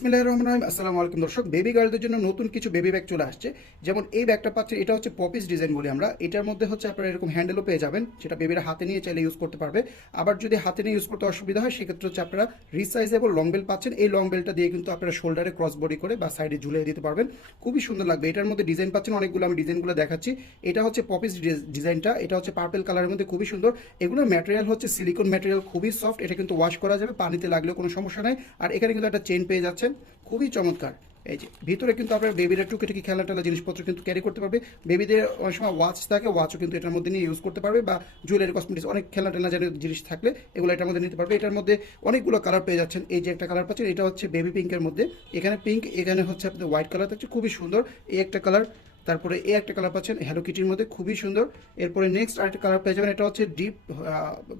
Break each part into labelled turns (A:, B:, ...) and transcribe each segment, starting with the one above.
A: বিসমিল্লাহির রহমানির রহিম। আসসালামু আলাইকুম দর্শক বেবি গার্লদের জন্য নতুন কিছু বেবি ব্যাগ চলে আসছে। যেমন এই ব্যাগটা পাচ্ছেন, এটা হচ্ছে পপিস ডিজাইন বলি আমরা। এটার মধ্যে হচ্ছে আপনারা এরকম হ্যান্ডেলও পেয়ে যাবেন যেটা বেবিরা হাতে নিয়ে চাইলে ইউজ করতে পারবে। আবার যদি হাতে নিয়ে ইউজ করতে অসুবিধা হয়, সেক্ষেত্রে হচ্ছে আপনারা রিসাইজেবল লং বেল পাচ্ছেন। এই লং বেলটা দিয়ে কিন্তু আপনারা শোল্ডারে ক্রস বডি করে বা সাইডে ঝুলিয়ে দিতে পারবেন। খুবই সুন্দর লাগবে। এটার মধ্যে ডিজাইন পাচ্ছেন, অনেকগুলো আমি ডিজাইনগুলো দেখাচ্ছি। এটা হচ্ছে পপিস ডিজাইনটা এটা হচ্ছে পার্পেল কালারের মধ্যে খুবই সুন্দর। এগুলোর ম্যাটেরিয়াল হচ্ছে সিলিকন ম্যাটেরিয়াল খুবই সফট এটা কিন্তু ওয়াশ করা যাবে, পানিতে লাগলেও কোনো সমস্যা নাই। আর এখানে কিন্তু একটা চেন পেয়ে যাচ্ছেন। খুবই চমৎকার। এই যে, ভিতরে কিন্তু আপনার বেবিরা টুকিটাকি খেলা টেলা জিনিসপত্র কিন্তু ক্যারি করতে পারবে। বেবিদের অনেক সময় ওয়াচ থাকে ওয়াচও কিন্তু এটার মধ্যে নিয়ে ইউজ করতে পারবে বা জুয়েলারি কসমেটিক্স অনেক খেলা টেলা যেন জিনিস থাকলে এগুলো এটার মধ্যে নিতে পারবে। এটার মধ্যে অনেকগুলো কালার পেয়ে যাচ্ছেন। এই যে একটা কালার পাচ্ছেন, এটা হচ্ছে বেবি পিঙ্কের মধ্যে। এখানে পিঙ্ক এখানে হচ্ছে আপনাদের হোয়াইট কালার থাকছে, খুবই সুন্দর। এই একটা কালার তারপরে এই একটা কালার পাচ্ছেন হ্যালো কিটির মধ্যে, খুবই সুন্দর। এরপরে নেক্সট আরেকটা কালার পেয়ে যাবেন, এটা হচ্ছে ডিপ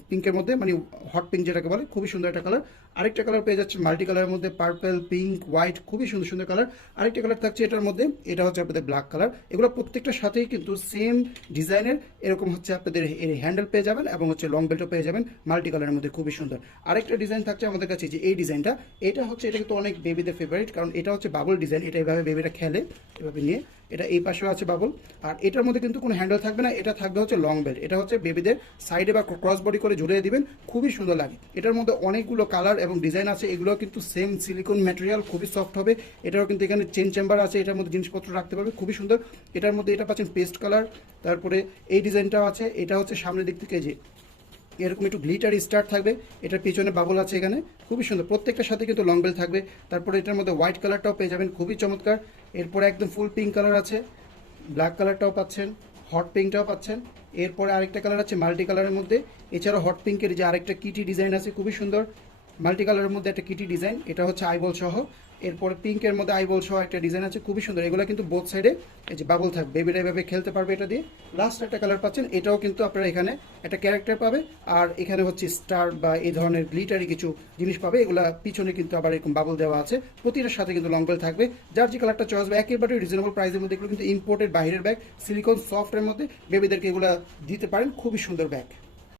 A: পিঙ্কের মধ্যে মানে হট পিঙ্ক যেটাকে বলে, খুবই সুন্দর একটা কালার আরেকটা কালার পেয়ে যাচ্ছে মাল্টি কালারের মধ্যে পার্পল পিঙ্ক হোয়াইট খুবই সুন্দর সুন্দর কালার আরেকটা কালার থাকছে এটার মধ্যে, এটা হচ্ছে আপনাদের ব্ল্যাক কালার এগুলো প্রত্যেকটার সাথেই কিন্তু সেম ডিজাইনের এরকম হচ্ছে আপনাদের এর হ্যান্ডেল পেয়ে যাবেন এবং হচ্ছে লং বেল্টও পেয়ে যাবেন মাল্টি কালারের মধ্যে, খুবই সুন্দর। আরেকটা ডিজাইন থাকছে আমাদের কাছে যে এই ডিজাইনটা এটা হচ্ছে, এটা কিন্তু অনেক বেবিদের ফেভারিট কারণ এটা হচ্ছে বাবল ডিজাইন এটা এভাবে বেবিটা খেলে, এভাবে নিয়ে। এটা এই পাশেও আছে বাবল আর এটার মধ্যে কিন্তু কোনো হ্যান্ডেল থাকবে না, এটা থাকবে হচ্ছে লং বেল্ট এটা হচ্ছে বেবিদের সাইডে বা ক্রস বডি করে ঝুলিয়ে দিবেন, খুবই সুন্দর লাগে। এটার মধ্যে অনেকগুলো কালার এবং ডিজাইন আছে এগুলো কিন্তু সেম সিলিকন ম্যাটেরিয়াল খুবই সফট হবে, এটারও কিন্তু এখানে চেন চেম্বার আছে, এটার মধ্যে জিনিসপত্র রাখতে পারবে, খুবই সুন্দর। এটার মধ্যে এটা পাচ্ছেন পেস্ট কালার তারপরে এই ডিজাইনটাও আছে, এটা হচ্ছে সামনের দিক থেকে যে এরকম একটু গ্লিটার স্টার থাকবে, এটার পিছনে বাবল আছে এখানে, খুবই সুন্দর। প্রত্যেকটার সাথে কিন্তু লং বেল থাকবে। তারপরে এটার মধ্যে হোয়াইট কালারটাও পেয়ে যাবেন, খুবই চমৎকার। এরপরে একদম ফুল পিঙ্ক কালার আছে ব্ল্যাক কালারটাও পাচ্ছেন হট পিঙ্কটাও পাচ্ছেন। এরপরে আরেকটা কালার আছে মাল্টি কালারের মধ্যে। এছাড়াও হট পিঙ্কের যে আরেকটা কিটি ডিজাইন আছে, খুবই সুন্দর। মাল্টি কালারের মধ্যে একটা কিটি ডিজাইন, এটা হচ্ছে আইবল সহ। এরপরে পিঙ্কের মধ্যে আইবল সহ একটা ডিজাইন আছে, খুবই সুন্দর। এগুলো কিন্তু বোথ সাইডে এই যে বাবল থাকবে বেবিরা এভাবে খেলতে পারবে এটা দিয়ে। লাস্ট একটা কালার পাচ্ছেন, এটাও কিন্তু আপনারা এখানে একটা ক্যারেক্টার পাবে। আর এখানে হচ্ছে স্টার বা এই ধরনের গ্লিটারি কিছু জিনিস পাবে, এগুলা পিছনে কিন্তু আবার এরকম বাবল দেওয়া আছে। প্রতিটার সাথে কিন্তু লং বেল থাকবে। যার যে কালারটা চয়েস হবে একেবারে রিজনেবল প্রাইসের মধ্যে এগুলো কিন্তু ইম্পোর্টেড বাইরের ব্যাগ সিলিকন সফটের মধ্যে বেবিদেরকে এগুলো দিতে পারেন, খুবই সুন্দর ব্যাগ